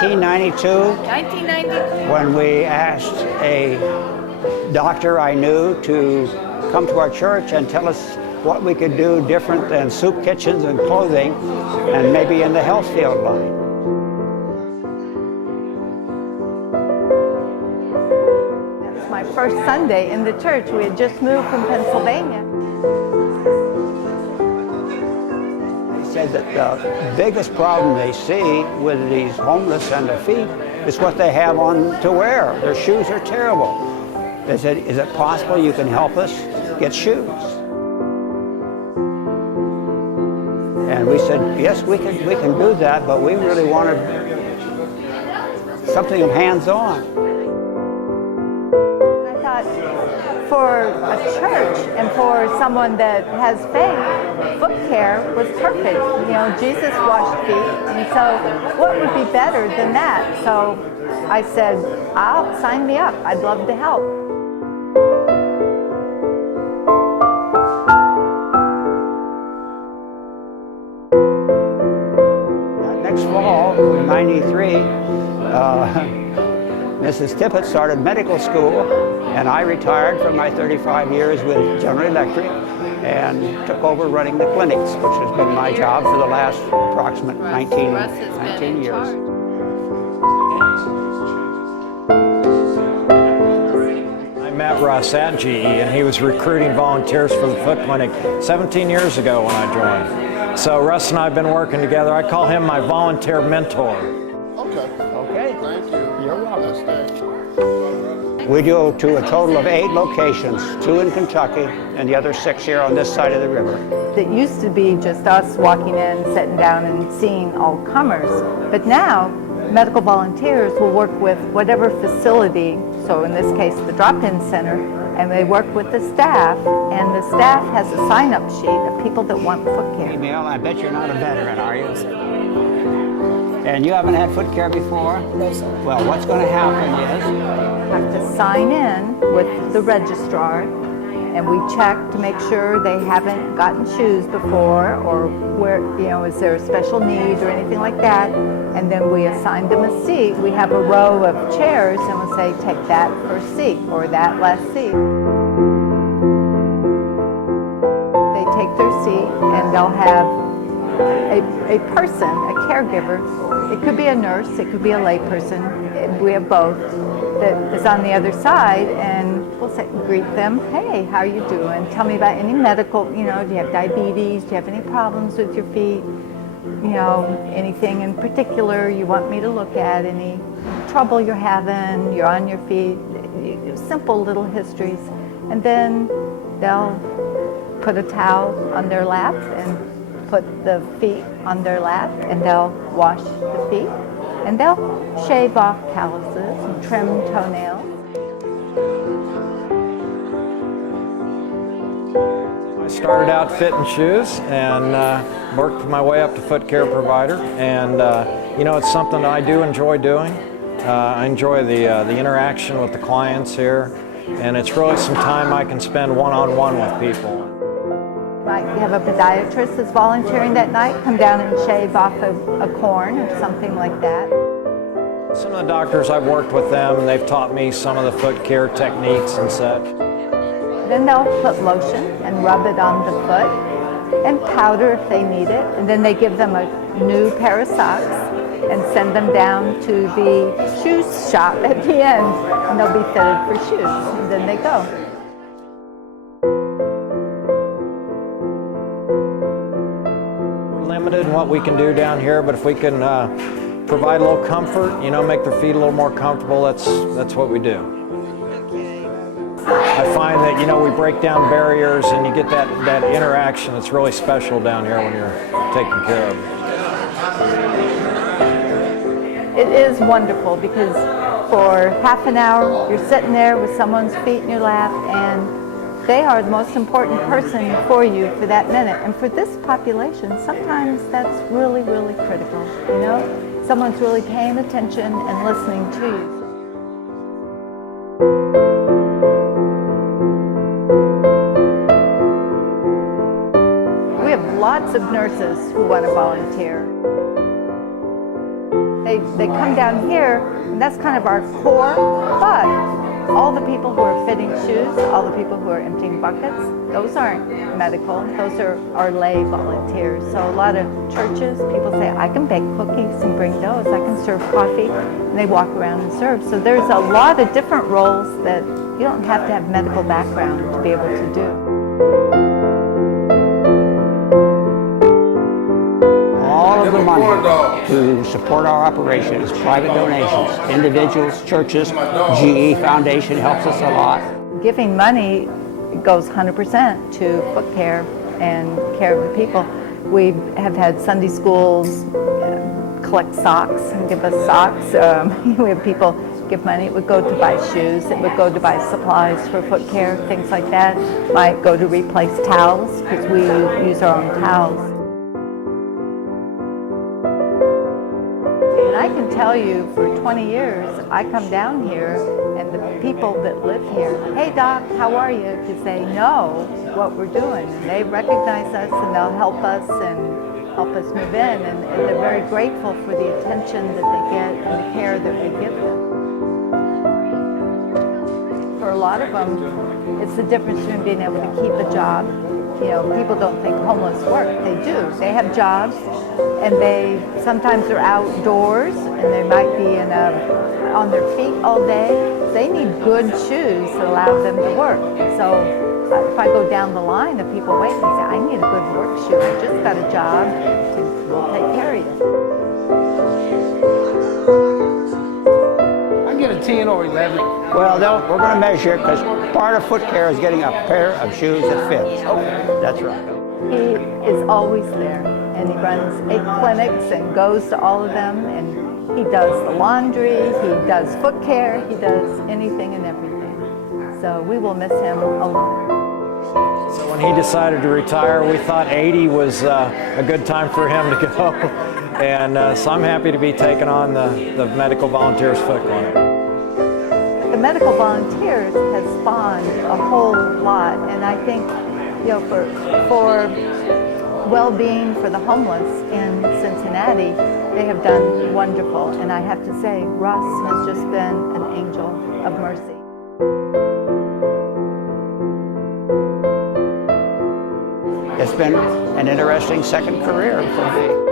1992. 1992. When we asked a doctor I knew to come to our church and tell us what we could do different than soup kitchens and clothing, and maybe in the health field line. That was my first Sunday in the church. We had just moved from Pennsylvania. They said that the biggest problem they see with these homeless and their feet is what they have on to wear. Their shoes are terrible. They said, is it possible you can help us get shoes? And we said, yes, we can do that, but we really wanted something hands-on. I thought for a church and for someone that has faith, foot care was perfect. You know, Jesus washed feet, and so what would be better than that? So I said, sign me up. I'd love to help. Next fall, in '93, Mrs. Tippett started medical school, and I retired from my 35 years with General Electric and took over running the clinics, which has been my job for the last approximate 19 years. I met Russ at GE, and he was recruiting volunteers for the foot clinic 17 years ago when I joined. So Russ and I have been working together. I call him my volunteer mentor. Okay. Thank you. You're welcome. We go to a total of 8 locations, 2 in Kentucky and the other 6 here on this side of the river. It used to be just us walking in, sitting down, and seeing all comers. But now, medical volunteers will work with whatever facility, so in this case the drop-in center, and they work with the staff, and the staff has a sign-up sheet of people that want foot care. Emil, I bet you're not a veteran, are you? And you haven't had foot care before? No, sir. Well, what's going to happen is You have to sign in with the registrar, and we check to make sure they haven't gotten shoes before, or where, you know, is there a special need or anything like that, and then we assign them a seat. We have a row of chairs, and we'll say, take that first seat, or that last seat. They take their seat, and they'll have a person, a caregiver. It could be a nurse, it could be a lay person. We have both. That is on the other side, and we'll say, greet them. Hey, how are you doing? Tell me about any medical, you know, do you have diabetes? Do you have any problems with your feet? You know, anything in particular you want me to look at? Any trouble you're having? You're on your feet? Simple little histories. And then they'll put a towel on their lap and put the feet on their lap, and they'll wash the feet. And they'll shave off calluses and trim toenails. I started out fitting shoes and worked my way up to foot care provider. And you know, it's something that I do enjoy doing. I enjoy the interaction with the clients here, and it's really some time I can spend one-on-one with people. Might have a podiatrist that's volunteering that night, come down and shave off a corn or something like that. Some of the doctors, I've worked with them, and they've taught me some of the foot care techniques and such. Then they'll put lotion and rub it on the foot, and powder if they need it. And then they give them a new pair of socks and send them down to the shoe shop at the end, and they'll be fitted for shoes, and then they go. Limited in what we can do down here, but if we can provide a little comfort, you know, make their feet a little more comfortable, that's what we do. I find that, you know, we break down barriers and you get that interaction that's really special down here when you're taken care of. It is wonderful because for half an hour you're sitting there with someone's feet in your lap, and they are the most important person for you for that minute. And for this population, sometimes that's really, really critical, you know? Someone's really paying attention and listening to you. We have lots of nurses who want to volunteer. They come down here, and that's kind of our core, but all the people who are fitting shoes, all the people who are emptying buckets, those aren't medical, those are lay volunteers. So a lot of churches, people say, I can bake cookies and bring those, I can serve coffee, and they walk around and serve. So there's a lot of different roles that you don't have to have medical background to be able to do. All of the money to support our operation is private donations. Individuals, churches, GE Foundation helps us a lot. Giving money goes 100% to foot care and care of the people. We have had Sunday schools collect socks and give us socks. We have people give money. It would go to buy shoes. It would go to buy supplies for foot care, things like that. Might go to replace towels because we use our own towels. And I can tell you, for 20 years, I come down here, and the people that live here, hey doc, how are you? Because they know what we're doing, and they recognize us, and they'll help us move in, and they're very grateful for the attention that they get and the care that we give them. For a lot of them, it's the difference between being able to keep a job. You know, people don't think homeless work. They do. They have jobs, and they sometimes are outdoors, and they might be on their feet all day. They need good shoes that allow them to work. So if I go down the line of people waiting, they say, I need a good work shoe. I just got a job. We'll take care of you. I get a 10 or 11. Well, we're going to measure it because part of foot care is getting a pair of shoes that fits. Okay. That's right. He is always there, and he runs 8 clinics and goes to all of them, and he does the laundry, he does foot care, he does anything and everything. So we will miss him a lot. So when he decided to retire, we thought 80 was a good time for him to go. And so I'm happy to be taking on the Medical Volunteers Foot Clinic. The Medical Volunteers has spawned a whole lot, and I think, you know, for well-being for the homeless in Cincinnati, they have done wonderful. And I have to say, Russ has just been an angel of mercy. It's been an interesting second career for me.